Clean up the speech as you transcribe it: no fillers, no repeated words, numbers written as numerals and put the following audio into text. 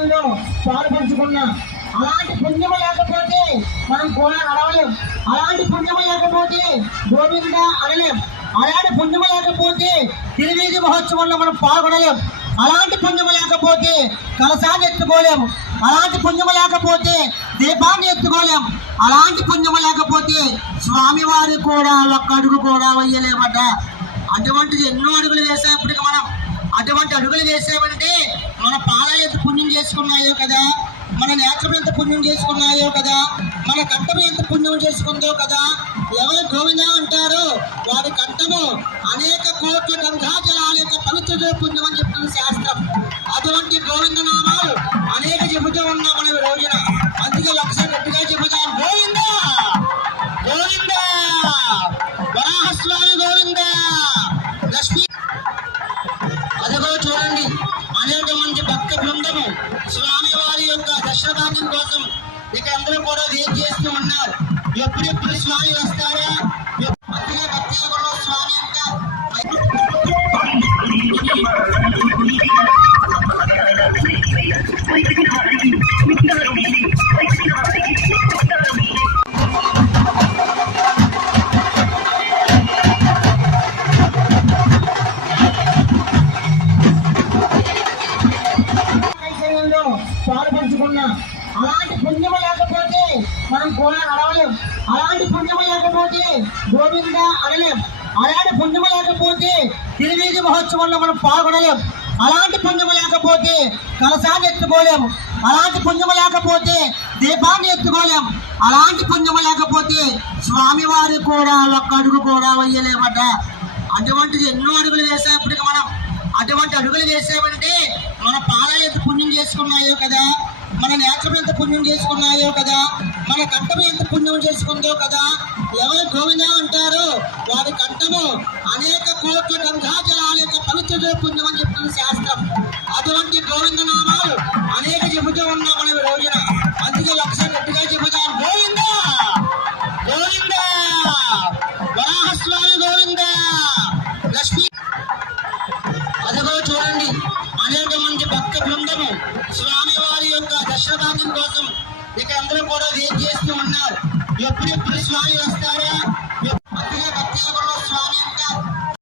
కైంకర్యంలో పాల్పంచుకున్నా. అలాంటి పుణ్యము లేకపోతే మనం కూడా నడవలేం. అలాంటి పుణ్యము లేకపోతే గోవింద అనలేం. అలాంటి పుణ్యము లేకపోతే తిరువీధి మహోత్సవంలో మనం పాల్గొనలేం. అలాంటి పుణ్యము లేకపోతే కలశాన్ని ఎత్తుకోలేము. అలాంటి పుణ్యము లేకపోతే దీపాన్ని ఎత్తుకోలేము. అలాంటి పుణ్యము లేకపోతే స్వామివారి కూడా ఒక్క అడుగు కూడా వేయలేమట. అటువంటిది ఎన్నో అడుగులు వేసేప్పటికి మనం అటువంటి అడుగులు వేసామంటే మన పాదాలు ఎంత పుణ్యం చేసుకున్నాయో కదా, మన నేత్రం ఎంత పుణ్యం చేసుకున్నాయో కదా, మన కంఠము ఎంత పుణ్యం చేసుకుందో కదా. ఎవరు గోవింద అంటారో వారి కంఠము అనేక కోట్ల గంగాజలాల యొక్క పవిత్ర పుణ్యం అని చెప్తున్న శాస్త్రం. అటువంటి గోవింద నామాలు అనేక చెబుతూ ఉన్నాం మనం ఈ రోజున. అందుకే ఒకసారి గట్టిగా చెబుతాం, గోవింద గోవింద వరాహస్వామి గోవింద. లక్ష్మీ అదిగో చూడండి, అనేక మంది భక్త బృందము స్వామివారి యొక్క దర్శనార్థం కోసం ఇక అందరూ కూడా వెయిట్ చేస్తూ ఉన్నారు. ఎప్పుడెప్పుడు స్వామి వస్తారా? అందుకే భక్తులు కూడా స్వామి అంటారు. పాల్పంచుకున్నా. అలాంటి పుణ్యము లేకపోతే మనం కూడా నడవలేం. అలాంటి పుణ్యము లేకపోతే గోవింద అనలేం. అలాంటి పుణ్యము లేకపోతే తిరువీధి మహోత్సవంలో మనం పాల్గొనలేం. అలాంటి పుణ్యము లేకపోతే కలశాన్ని ఎత్తుకోలేము. అలాంటి పుణ్యము లేకపోతే దీపాన్ని ఎత్తుకోలేము. అలాంటి పుణ్యము లేకపోతే స్వామివారి కూడా ఒక్క అడుగు కూడా వేయలేమట. అటువంటిది ఎన్నో అడుగులు వేసేప్పటికి మనం అటువంటి అడుగులు వేసామంటే మన పాదాలు ఎంత పుణ్యం చేసుకున్నాయో కదా, మన నేత్రం ఎంత పుణ్యం చేసుకున్నాయో కదా, మన కంఠము ఎంత పుణ్యం చేసుకుందో కదా. ఎవరు గోవింద అంటారో వారి కంఠము అనేక కోట్ల గంగాజలాల యొక్క పవిత్ర పుణ్యం అని చెప్తున్న శాస్త్రం. అటువంటి గోవింద నామాలు అనేక చెబుతూ ఉన్నాం మనం ఈ రోజున. అందుకే ఒకసారి గట్టిగా చెబుతాం, గోవింద గోవింద వరాహస్వామి గోవింద. లక్ష్మీ అదిగో చూడండి, అనేక మంది భక్త బృందము స్వామివారి యొక్క దర్శనార్థం కోసం ఇక అందరూ కూడా వెయిట్ చేస్తూ ఉన్నారు. ఎప్పుడెప్పుడు స్వామి వస్తారా?